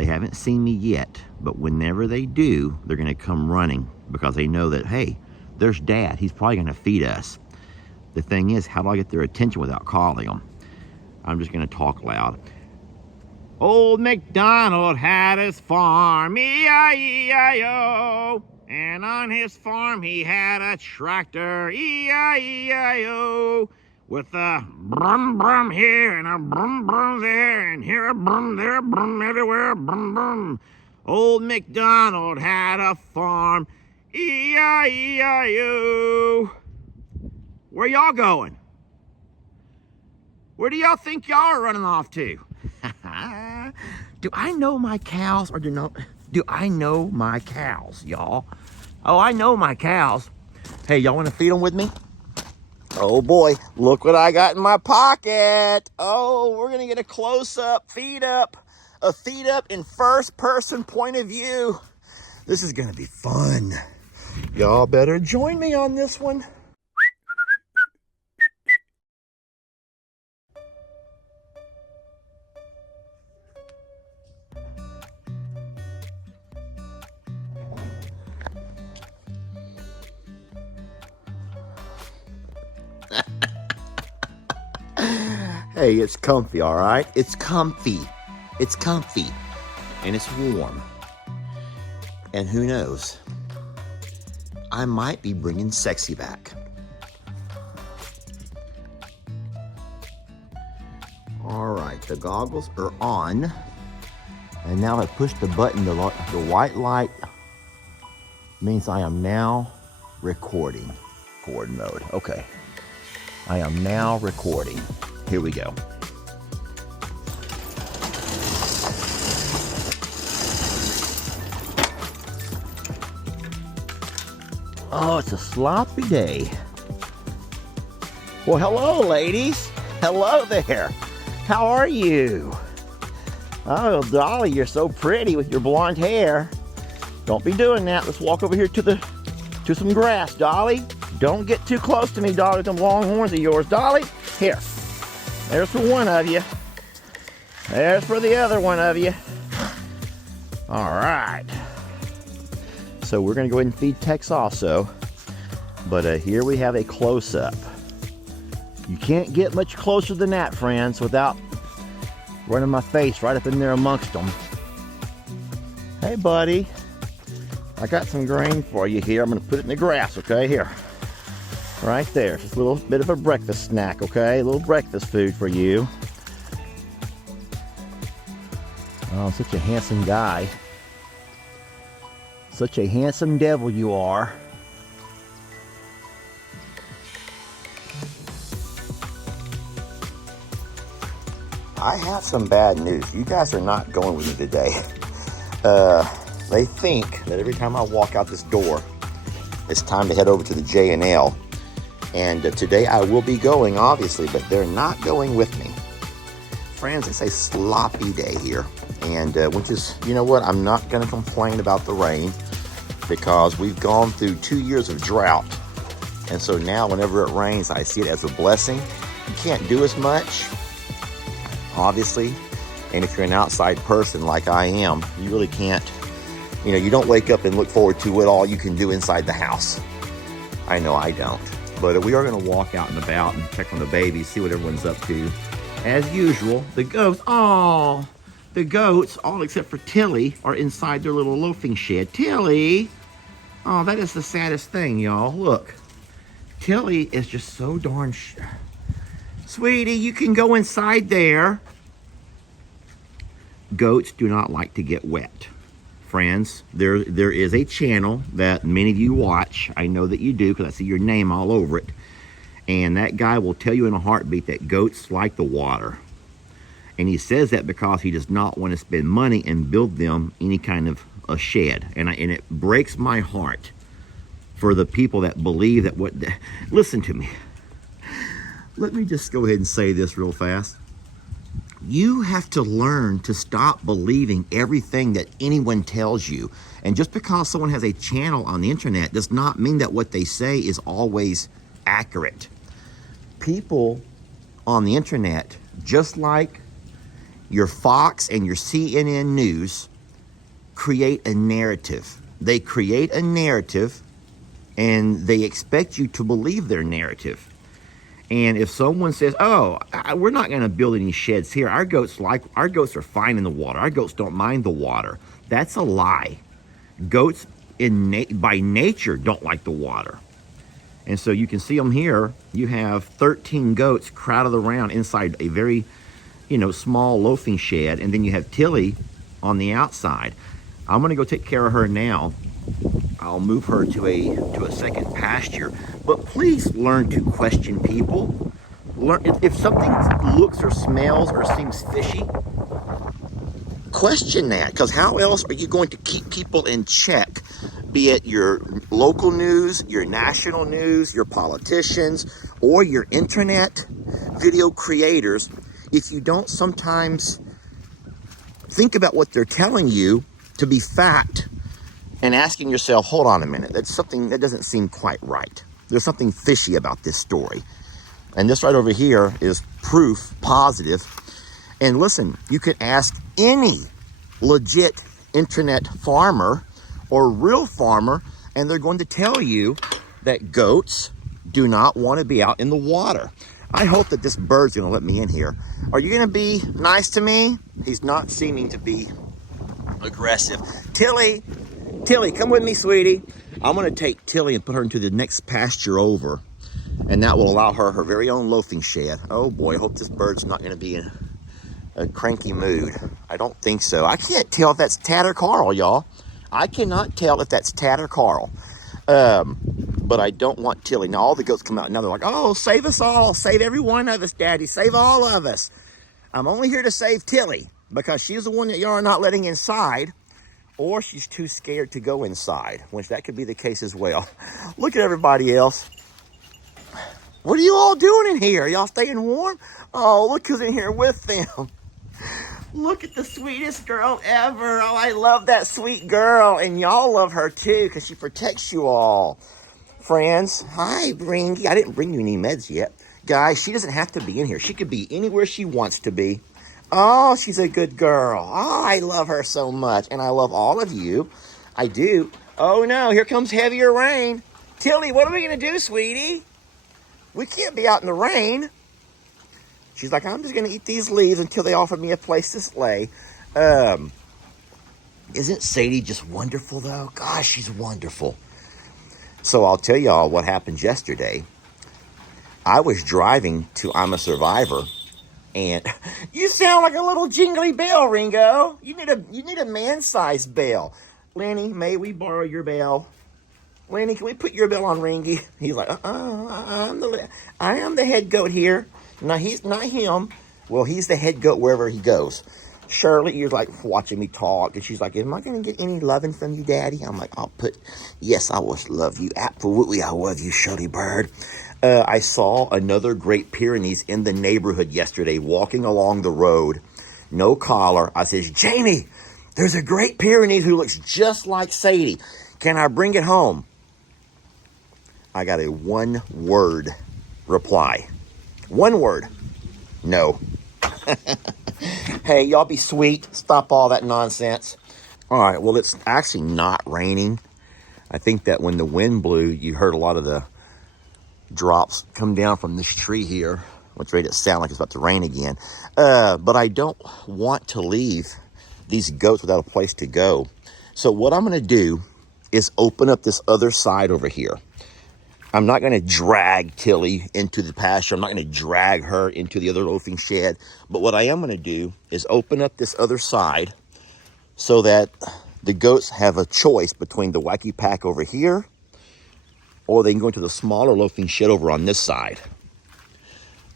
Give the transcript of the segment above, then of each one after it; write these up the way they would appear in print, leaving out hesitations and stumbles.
They haven't seen me yet, but whenever they do, they're gonna come running because they know that, hey, there's Dad. He's probably gonna feed us. The thing is, how do I get their attention without calling them? I'm just gonna talk loud. Old MacDonald had his farm, E-I-E-I-O. And on his farm he had a tractor, E-I-E-I-O. With a brum brum here and a brum brum there, and here a brum, there a brum, everywhere a brum brum. Old MacDonald had a farm, E-I-E-I-O. Where y'all going? Where do y'all think y'all are running off to? Do I know my cows or do I know my cows, y'all? Oh, I know my cows. Hey, y'all want to feed them with me? Oh boy, look what I got in my pocket. Oh, we're gonna get a close-up, a feed up in first person point of view. This is gonna be fun. Y'all better join me on this one. Hey, it's comfy, all right? It's comfy. It's comfy. And it's warm. And who knows? I might be bringing sexy back. All right, the goggles are on. And now I push the button, the white light means I am now recording. Forward mode, okay. I am now recording. Here we go. Oh, it's a sloppy day. Well, hello, ladies. Hello there. How are you? Oh, Dolly, you're so pretty with your blonde hair. Don't be doing that. Let's walk over here to some grass, Dolly. Don't get too close to me, Dolly, with them long horns of yours. Dolly, here. There's for one of you. There's for the other one of you. All right. So we're gonna go ahead and feed Tex also. But here we have a close-up. You can't get much closer than that, friends, without running my face right up in there amongst them. Hey, buddy. I got some grain for you here. I'm gonna put it in the grass, okay? Here. Right there, just a little bit of a breakfast snack, okay? A little breakfast food for you. Oh, such a handsome guy. Such a handsome devil you are. I have some bad news. You guys are not going with me today. They think that every time I walk out this door, it's time to head over to the J&L. And today I will be going, obviously, but they're not going with me. Friends, it's a sloppy day here. And which is, you know what, I'm not going to complain about the rain because we've gone through 2 years of drought. And so now whenever it rains, I see it as a blessing. You can't do as much, obviously. And if you're an outside person like I am, you really can't, you know, you don't wake up and look forward to what all you can do inside the house. I know I don't. But we are going to walk out and about and check on the babies, see what everyone's up to. As usual, the goats, all except for Tilly, are inside their little loafing shed. Tilly! Oh, that is the saddest thing, y'all. Look. Tilly is just so darn... Sweetie, you can go inside there. Goats do not like to get wet. Friends, there is a channel that many of you watch. I know that you do because I see your name all over it. And that guy will tell you in a heartbeat that goats like the water. And he says that because he does not want to spend money and build them any kind of a shed. And it breaks my heart for the people that believe that what... Listen to me. Let me just go ahead and say this real fast. You have to learn to stop believing everything that anyone tells you. And just because someone has a channel on the internet does not mean that what they say is always accurate. People on the internet, just like Your Fox and your CNN News create a narrative. They create a narrative and they expect you to believe their narrative. And if someone says, oh, we're not going to build any sheds here. Our goats are fine in the water. Our goats don't mind the water. That's a lie. Goats by nature don't like the water. And so you can see them here. You have 13 goats crowded around inside a very, small loafing shed. And then you have Tilly on the outside. I'm going to go take care of her now. I'll move her to a second pasture. But please learn to question people. Learn if something looks or smells or seems fishy, question that, because how else are you going to keep people in check? Be it your local news, your national news, your politicians, or your internet video creators, if you don't sometimes think about what they're telling you to be fact and asking yourself, hold on a minute, that's something that doesn't seem quite right. There's something fishy about this story. And this right over here is proof positive. And listen, you can ask any legit internet farmer or real farmer, and they're going to tell you that goats do not want to be out in the water. I hope that this bird's going to let me in here. Are you going to be nice to me? He's not seeming to be aggressive. Tilly, come with me, sweetie. I'm going to take Tilly and put her into the next pasture over, and that will allow her her very own loafing shed. Oh boy, I hope this bird's not going to be in a cranky mood. I don't think so. I can't tell if that's Tad or Carl, y'all. I cannot tell if that's Tad or Carl. But I don't want Tilly. Now all the goats come out and now they're like, oh, save us all. Save every one of us, Daddy. Save all of us. I'm only here to save Tilly because she's the one that y'all are not letting inside, or she's too scared to go inside, which that could be the case as well. Look at everybody else. What are you all doing in here? Y'all staying warm? Oh, look who's in here with them. Look at the sweetest girl ever. Oh, I love that sweet girl. And y'all love her too because she protects you all. Friends, hi, Ringy. I didn't bring you any meds yet. Guys, she doesn't have to be in here. She could be anywhere she wants to be. Oh, she's a good girl. Oh, I love her so much. And I love all of you. I do. Oh, no, here comes heavier rain. Tilly, what are we going to do, sweetie? We can't be out in the rain. She's like, I'm just going to eat these leaves until they offer me a place to slay. Isn't Sadie just wonderful, though? Gosh, she's wonderful. So I'll tell y'all what happened yesterday. I was driving to I'm a Survivor, and you sound like a little jingly bell, Ringo. You need a man-sized bell. Lenny, may we borrow your bell? Lenny, can we put your bell on Ringy? He's like, I am the head goat here. No, he's not him. Well, he's the head goat wherever he goes. Shirley, you're like watching me talk, and she's like, am I going to get any loving from you, Daddy? I'm like, yes, I will love you. Absolutely, I love you, Shirley Bird. I saw another Great Pyrenees in the neighborhood yesterday, walking along the road, no collar. I says, Jamie, there's a Great Pyrenees who looks just like Sadie. Can I bring it home? I got a one-word reply. One word. No. Hey, y'all be sweet. Stop all that nonsense. All right, well, it's actually not raining. I think that when the wind blew, you heard a lot of the drops come down from this tree here, which made it sound like it's about to rain again. But I don't want to leave these goats without a place to go. So what I'm going to do is open up this other side over here. I'm not going to drag Tilly into the pasture. I'm not going to drag her into the other loafing shed. But what I am going to do is open up this other side so that the goats have a choice between the wacky pack over here, or they can go into the smaller loafing shed over on this side.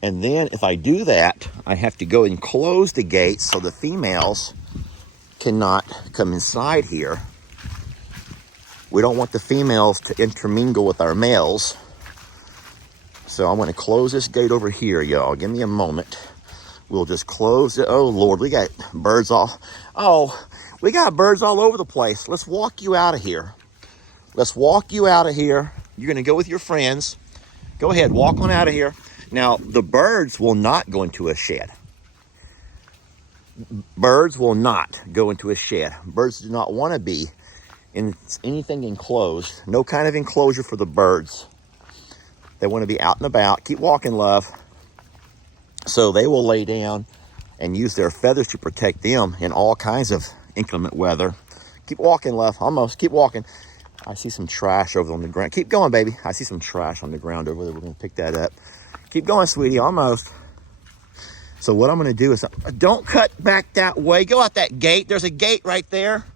And then if I do that, I have to go and close the gates so the females cannot come inside here. We don't want the females to intermingle with our males. So I'm going to close this gate over here, y'all. Give me a moment. We'll just close it. Oh, Lord, we got birds all... Oh, we got birds all over the place. Let's walk you out of here. Let's walk you out of here. You're going to go with your friends. Go ahead, walk on out of here. Now, the birds will not go into a shed. Birds will not go into a shed. Birds do not want to be in anything enclosed. No kind of enclosure for the birds. They want to be out and about. Keep walking, love. So they will lay down and use their feathers to protect them in all kinds of inclement weather. Keep walking, love. Almost. Keep walking. I see some trash over on the ground. Keep going, baby. I see some trash on the ground over there. We're going to pick that up. Keep going, sweetie. Almost. So what I'm going to do is, don't cut back that way. Go out that gate. There's a gate right there.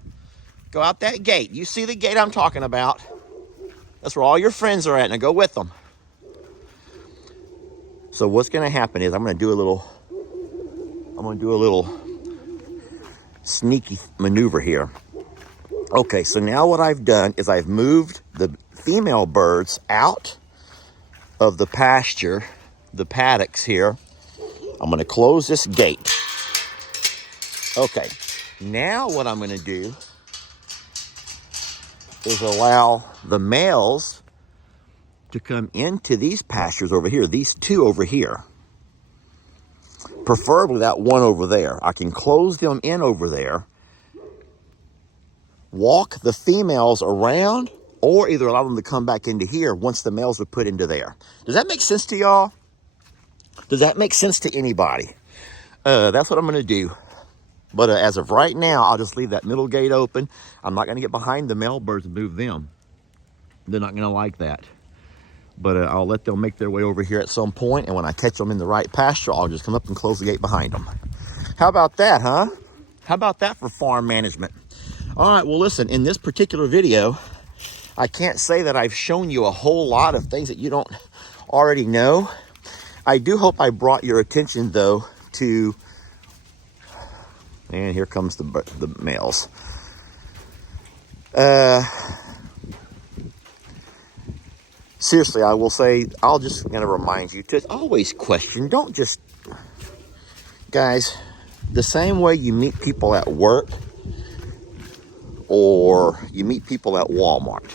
Go out that gate. You see the gate I'm talking about. That's where all your friends are at. Now go with them. So what's going to happen is I'm going to do a little sneaky maneuver here. Okay, so now what I've done is I've moved the female birds out of the pasture, the paddocks here. I'm going to close this gate. Okay, now what I'm going to do is allow the males to come into these pastures over here, these two over here. Preferably that one over there. I can close them in over there, walk the females around, or either allow them to come back into here once the males are put into there. Does that make sense to y'all? Does that make sense to anybody? That's what I'm going to do. But as of right now, I'll just leave that middle gate open. I'm not going to get behind the male birds and move them. They're not going to like that. But I'll let them make their way over here at some point, and when I catch them in the right pasture, I'll just come up and close the gate behind them. How about that, huh? How about that for farm management? All right, well, listen, in this particular video, I can't say that I've shown you a whole lot of things that you don't already know. I do hope I brought your attention, though, to... And here comes the males. Seriously, I will say, I'll just going to remind you to always question. Don't just... Guys, the same way you meet people at work or you meet people at Walmart,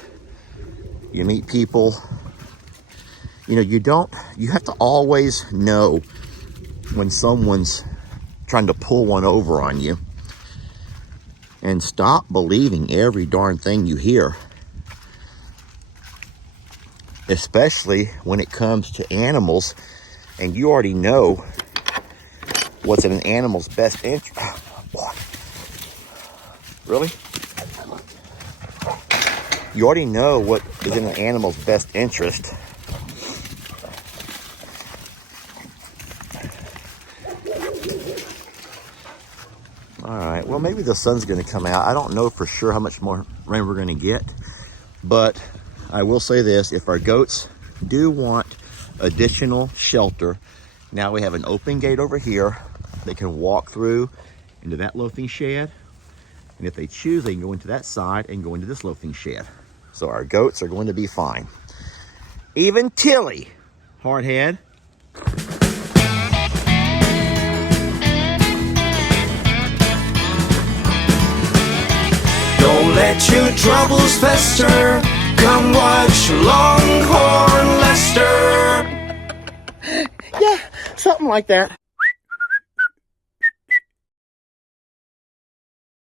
you meet people, you know, you have to always know when someone's trying to pull one over on you, and stop believing every darn thing you hear, especially when it comes to animals, and you already know what's in an animal's best interest. Really? You already know what is in an animal's best interest. All right, well, maybe the sun's going to come out. I don't know for sure how much more rain we're going to get, but I will say this: if our goats do want additional shelter, now we have an open gate over here. They can walk through into that loafing shed, and if they choose, they can go into that side and go into this loafing shed. So our goats are going to be fine. Even Tilly, hardhead. Don't let your troubles fester. Come watch Longhorn Lester. Yeah, something like that.